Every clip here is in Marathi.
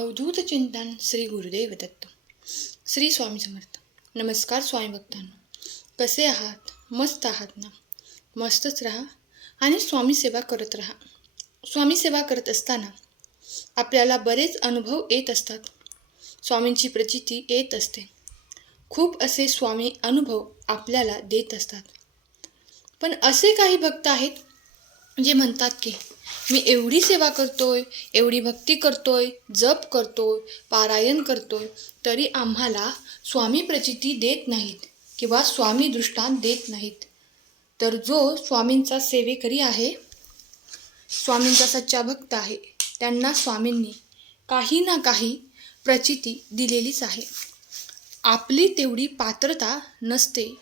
अवधूत चिंतन श्री गुरुदेव दत्त. श्री स्वामी समर्थ. नमस्कार स्वामी भक्तांनो, कसे आहात? मस्त आहात ना? मस्तच राहा आणि स्वामी सेवा करत राहा. स्वामी सेवा करत असताना आपल्याला बरेच अनुभव येत असतात. स्वामींची प्रचिती येत असते. खूप असे स्वामी अनुभव आपल्याला देत असतात. पण असे काही भक्त आहेत जे म्हणतात की मी एवढी सेवा करतोय, एवढी भक्ती करतोय, जप करतोय, पारायण करतोय, तरी आम्हाला स्वामी प्रचिती देत नाहीत किंवा स्वामी दृष्टांत देत नाहीत. तर जो स्वामींचा सेवेकरी आहे, स्वामींचा सच्चा भक्त आहे, त्यांना स्वामींनी काही ना काही प्रचिती दिलेलीच आहे. आपली तेवढी पात्रता नसते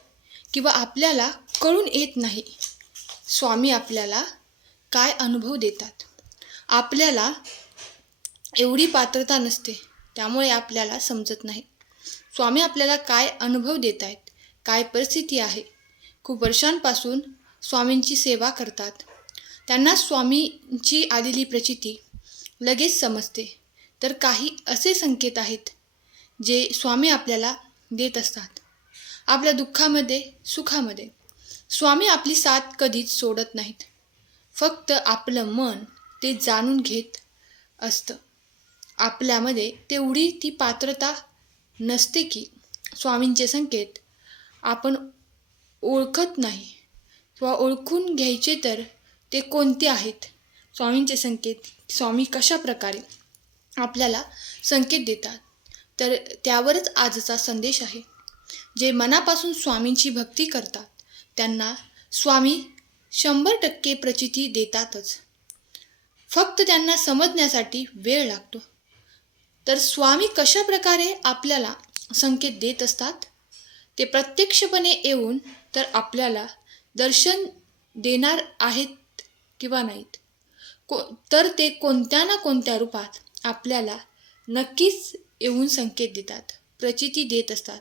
किंवा आपल्याला कळून येत नाही. स्वामी आपल्याला काय अनुभव देतात. आपल्याला एवढी पात्रता नसते, त्यामुळे आपल्याला समजत नाही. स्वामी आपल्याला काय अनुभव देत आहेत, काय परिस्थिती आहे. खूप वर्षांपासून स्वामींची सेवा करतात. त्यांना स्वामींची आलेली प्रचिती लगेच समजते. तर काही असे संकेत आहेत जे स्वामी आपल्याला देत असतात. आपल्या दुःखामध्ये, सुखामध्ये स्वामी आपली साथ कधीच सोडत नाहीत. फक्त आपलं मन ते जाणून घेत असतं. आपल्यामध्ये तेवढी ती पात्रता नसते की स्वामींचे संकेत आपण ओळखत नाही किंवा ओळखून घ्यायचे तर ते कोणते आहेत. स्वामींचे संकेत, स्वामी कशा प्रकारे आपल्याला संकेत देतात, तर त्यावरच आजचा संदेश आहे. जे मनापासून स्वामींची भक्ती करतात त्यांना स्वामी 100% प्रचिती देतातच. फक्त त्यांना समजण्यासाठी वेळ लागतो. तर स्वामी कशा प्रकारे आपल्याला संकेत देत असतात ते प्रत्यक्षपणे येऊन तर आपल्याला दर्शन देणार आहेत किंवा नाहीत, तर ते कोणत्या ना कोणत्या रूपात आपल्याला नक्कीच येऊन संकेत देतात, प्रचिती देत असतात.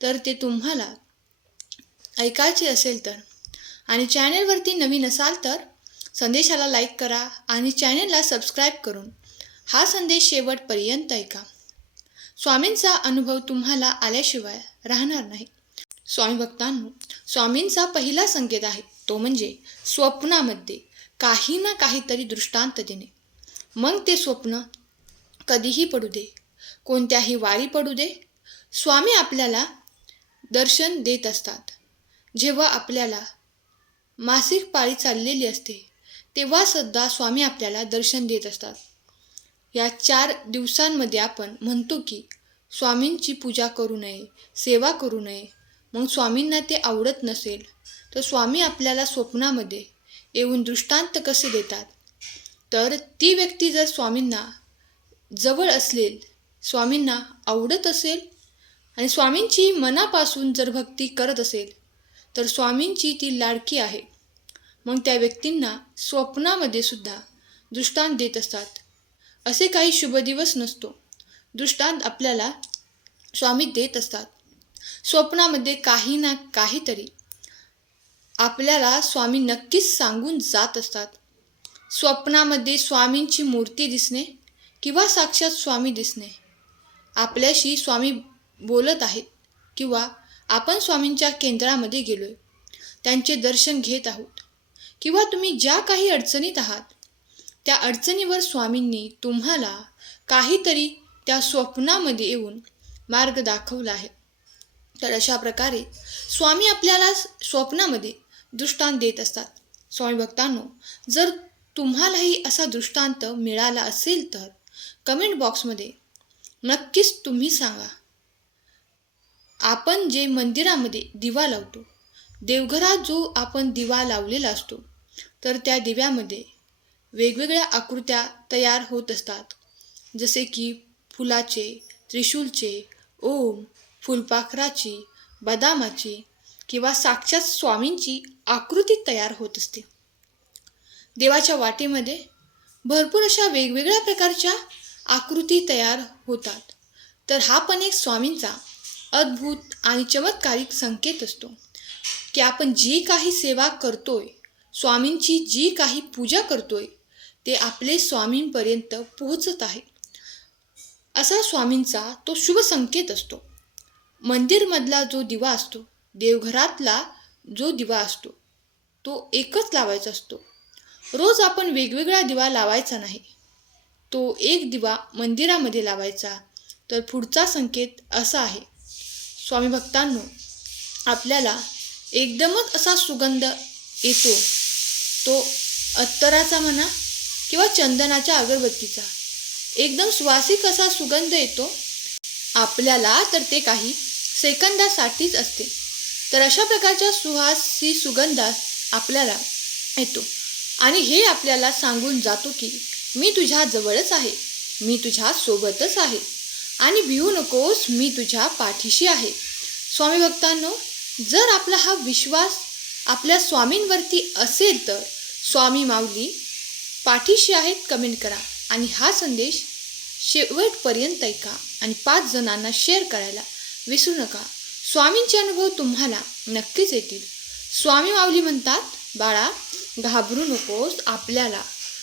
तर ते तुम्हाला ऐकायचे असेल तर, आणि चॅनेलवरती नवीन असाल तर संदेशाला लाईक करा आणि चॅनेलला सबस्क्राईब करून हा संदेश शेवटपर्यंत ऐका. स्वामींचा अनुभव तुम्हाला आल्याशिवाय राहणार नाही. स्वामी भक्तांनो, स्वामींचा पहिला संकेत आहे तो म्हणजे स्वप्नामध्ये काही ना काहीतरी दृष्टांत देणे. मग ते स्वप्न कधीही पडू दे, कोणत्याही वारी पडू दे, स्वामी आपल्याला दर्शन देत असतात. जेव्हा आपल्याला मासिक पाळी चाललेली असते तेव्हा सुद्धा स्वामी आपल्याला दर्शन देत असतात. या 4 दिवसांमध्ये आपण म्हणतो की स्वामींची पूजा करू नये, सेवा करू नये. मग स्वामींना ते आवडत नसेल तर स्वामी आपल्याला स्वप्नामध्ये येऊन दृष्टांत कसे देतात. तर ती व्यक्ती जर स्वामींना जवळ असेल, स्वामींना आवडत असेल आणि स्वामींची मनापासून जर भक्ती करत असेल तर स्वामींची ती लाडकी आहे. मग त्या व्यक्तींना स्वप्नामध्ये सुद्धा दृष्टांत देत असतात. असे काही शुभ दिवस नसतो, दृष्टांत आपल्याला स्वामी देत असतात. स्वप्नामध्ये काही ना काहीतरी आपल्याला स्वामी नक्कीच सांगून जात असतात. स्वप्नामध्ये स्वामींची मूर्ती दिसणे किंवा साक्षात स्वामी दिसणे, आपल्याशी स्वामी बोलत आहेत किंवा आपण स्वामींच्या केंद्रामध्ये गेलोय, त्यांचे दर्शन घेत आहोत, किंवा तुम्ही ज्या काही अडचणीत आहात त्या अडचणीवर स्वामींनी तुम्हाला काहीतरी त्या स्वप्नामध्ये येऊन मार्ग दाखवला आहे. तर अशा प्रकारे स्वामी आपल्याला स्वप्नामध्ये दृष्टांत देत असतात. स्वामी भक्तांनो, जर तुम्हालाही असा दृष्टांत मिळाला असेल तर कमेंट बॉक्समध्ये नक्कीच तुम्ही सांगा. आपण जे मंदिरामध्ये दिवा लावतो, देवघरात जो आपण दिवा लावलेला असतो, तर त्या दिव्यामध्ये वेगवेगळ्या आकृत्या तयार होत असतात. जसे की फुलाचे, त्रिशूलचे, ओम, फुलपाखराची, बदामाची किंवा साक्षात स्वामींची आकृती तयार होत असते. देवाच्या वाटेमध्ये भरपूर अशा वेगवेगळ्या प्रकारच्या आकृती तयार होतात. तर हा पण एक स्वामींचा अद्भुत आणि चमत्कारिक संकेत असतो की आपण जी काही सेवा करतोय, स्वामींची जी काही पूजा करतोय, ते आपले स्वामींपर्यंत पोहोचत आहे. असा स्वामींचा तो शुभ संकेत असतो. मंदिरमधला जो दिवा असतो, देवघरातला जो दिवा असतो, तो एकच लावायचा असतो. रोज आपण वेगवेगळा दिवा लावायचा नाही. तो एक दिवा मंदिरामध्ये लावायचा. तर पुढचा संकेत असा आहे, स्वामी भक्तांनो, आपल्याला एकदमच असा सुगंध येतो, तो अत्तराचा म्हणा किंवा चंदनाच्या अगरबत्तीचा. एकदम सुवासिक असा सुगंध येतो आपल्याला, तर ते काही सेकंदासाठीच असते. तर अशा प्रकारच्या सुवासी सुगंध आपल्याला येतो आणि हे आपल्याला सांगून जातो की मी तुझ्या जवळच आहे, मी तुझ्या सोबतच आहे आणि भिवू नकोस, मी तुझ्या पाठीशी आहे. स्वामी भक्तांनो, जर आपला हा विश्वास आपल्या स्वामींवरती असेल तर स्वामी माऊली पाठीशी आहेत कमेंट करा आणि हा संदेश शेवटपर्यंत ऐका आणि 5 जणांना शेअर करायला विसरू नका. स्वामींचे अनुभव तुम्हाला नक्कीच येतील. स्वामी माऊली म्हणतात, बाळा घाबरू नकोस, आपल्याला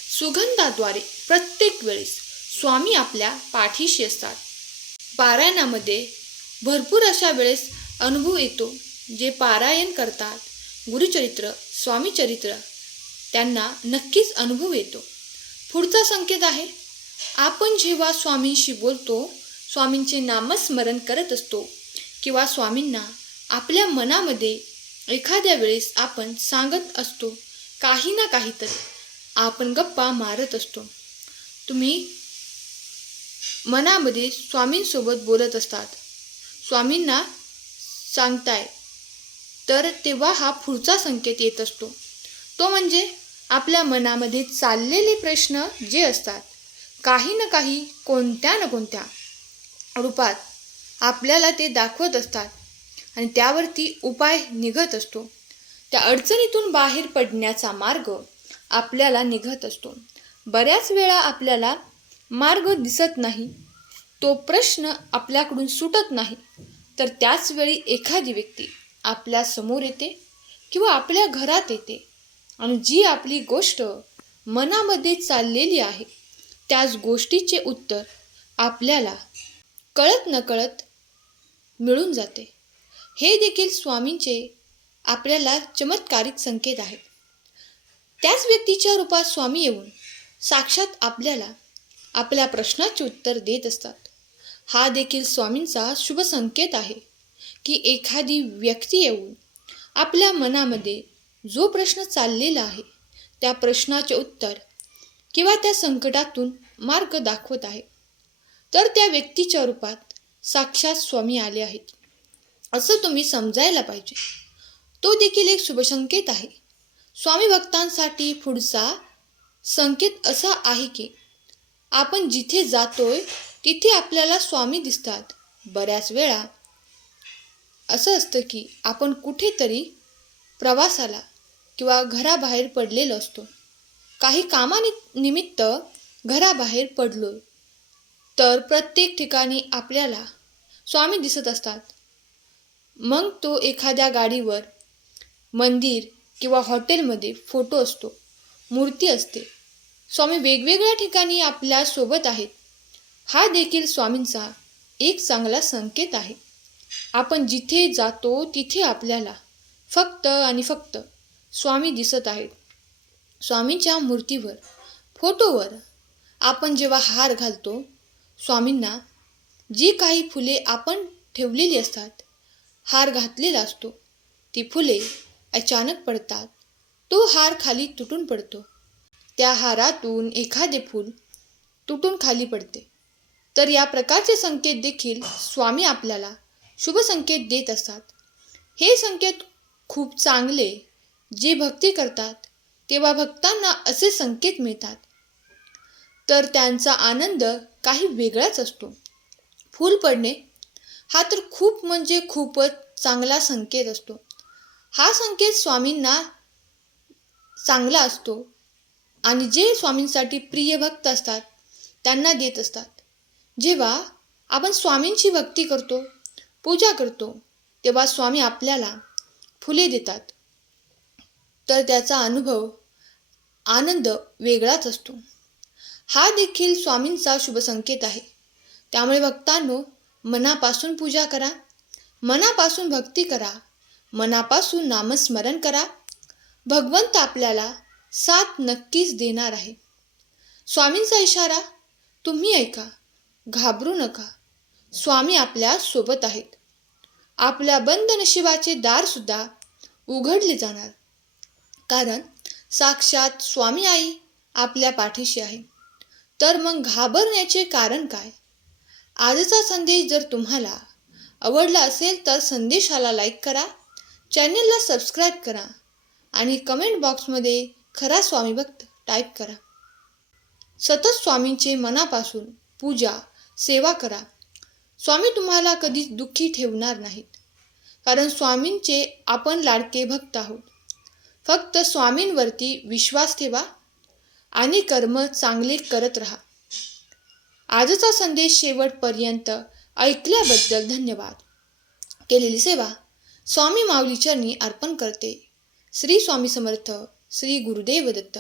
सुगंधाद्वारे प्रत्येक वेळेस स्वामी आपल्या पाठीशी असतात. पारायणामध्ये भरपूर अशा वेळेस अनुभव येतो. जे पारायण करतात गुरुचरित्र, स्वामीचरित्र, त्यांना नक्कीच अनुभव येतो. पुढचा संकेत आहे, आपण जेव्हा स्वामींशी बोलतो, स्वामींचे नामस्मरण करत असतो किंवा स्वामींना आपल्या मनामध्ये एखाद्या वेळेस आपण सांगत असतो, काही ना काहीतरी आपण गप्पा मारत असतो. तुम्ही मनामध्ये स्वामींसोबत बोलत असतात, स्वामींना सांगताय, तर तेव्हा हा पुढचा संकेत येत असतो. तो म्हणजे आपल्या मनामध्ये चाललेले प्रश्न जे असतात, काही ना काही कोणत्या ना कोणत्या रूपात आपल्याला ते दाखवत असतात आणि त्यावरती उपाय निघत असतो. त्या अडचणीतून बाहेर पडण्याचा मार्ग आपल्याला निघत असतो. बऱ्याच वेळा आपल्याला मार्ग दिसत नाही, तो प्रश्न आपल्याकडून सुटत नाही, तर त्याच वेळी एखादी व्यक्ती आपल्या समोर येते किंवा आपल्या घरात येते आणि जी आपली गोष्ट मनामध्ये चाललेली आहे, त्याच गोष्टीचे उत्तर आपल्याला कळत नकळत मिळून जाते. हे देखील स्वामींचे आपल्याला चमत्कारिक संकेत आहेत. त्याच व्यक्तीच्या रूपात स्वामी येऊन साक्षात आपल्याला आपल्या प्रश्नाचे उत्तर देत असतात. हा देखील स्वामींचा शुभ संकेत आहे की एखादी व्यक्ती येऊन आपल्या मनामध्ये जो प्रश्न चाललेला आहे, त्या प्रश्नाचे उत्तर किंवा त्या संकटातून मार्ग दाखवत आहे. तर त्या व्यक्तीच्या रूपात साक्षात स्वामी आले आहेत असं तुम्ही समजायला पाहिजे. तो देखील एक शुभसंकेत आहे. स्वामी भक्तांसाठी पुढचा संकेत असा आहे की आपण जिथे जातोय तिथे आपल्याला स्वामी दिसतात. बऱ्याच वेळा असं असतं की आपण कुठेतरी प्रवासाला किंवा घराबाहेर पडलेलो असतो, काही कामानिमित्त घराबाहेर पडलोय, तर प्रत्येक ठिकाणी आपल्याला स्वामी दिसत असतात. मग तो एखाद्या गाडीवर, मंदिर किंवा हॉटेलमध्ये फोटो असतो, मूर्ती असते, स्वामी वेगवेगळ्या ठिकाणी आपल्या सोबत आहेत. हा देखील स्वामींचा एक चांगला संकेत आहे. आपण जिथे जातो तिथे आपल्याला फक्त आणि फक्त स्वामी दिसत आहेत. स्वामींच्या मूर्तीवर, फोटोवर आपण जेव्हा हार घालतो, स्वामींना जी काही फुले आपण ठेवलेली असतात, हार घातलेला असतो, ती फुले अचानक पडतात. तो हार खाली तुटून पडतो. त्या हारातून एखादे फूल तुटून खाली पडते. तर या प्रकारचे संकेत देखील स्वामी आपल्याला शुभ संकेत देत असतात. हे संकेत खूप चांगले. जे भक्ती करतात तेव्हा भक्तांना असे संकेत मिळतात, तर त्यांचा आनंद काही वेगळाच असतो. फूल पडणे हा तर खूप म्हणजे खूपच चांगला संकेत असतो. हा संकेत स्वामींना चांगला असतो आणि जे स्वामींसाठी प्रिय भक्त असतात त्यांना देत असतात. जेव्हा आपण स्वामींची भक्ती करतो, पूजा करतो, तेव्हा स्वामी आपल्याला फुले देतात, तर त्याचा अनुभव, आनंद वेगळाच असतो. हा देखील स्वामींचा शुभ संकेत आहे. त्यामुळे भक्तांनो, मनापासून पूजा करा, मनापासून भक्ती करा, मनापासून नामस्मरण करा. भगवंत आपल्याला साथ नक्कीच देणार आहे. स्वामींचा इशारा तुम्ही ऐका, घाबरू नका. स्वामी आपल्या सोबत आहेत. आपल्या बंद नशिबाचे दारसुद्धा उघडले जाणार, कारण साक्षात स्वामी आई आपल्या पाठीशी आहे. तर मग घाबरण्याचे कारण काय? आजचा संदेश जर तुम्हाला आवडला असेल तर संदेशाला लाईक करा, चॅनलला सबस्क्राईब करा आणि कमेंट बॉक्समध्ये खरा स्वामी भक्त टाईप करा. सतत स्वामींचे मनापासून पूजा, सेवा करा. स्वामी तुम्हाला कधीच दुःखी ठेवणार नाहीत, कारण स्वामींचे आपण लाडके भक्त आहोत. फक्त स्वामींवरती विश्वास ठेवा आणि कर्म चांगले करत राहा. आजचा संदेश शेवटपर्यंत ऐकल्याबद्दल धन्यवाद. केलेली सेवा स्वामी माऊली चरणी अर्पण करते. श्री स्वामी समर्थ. श्री गुरुदेव दत्त.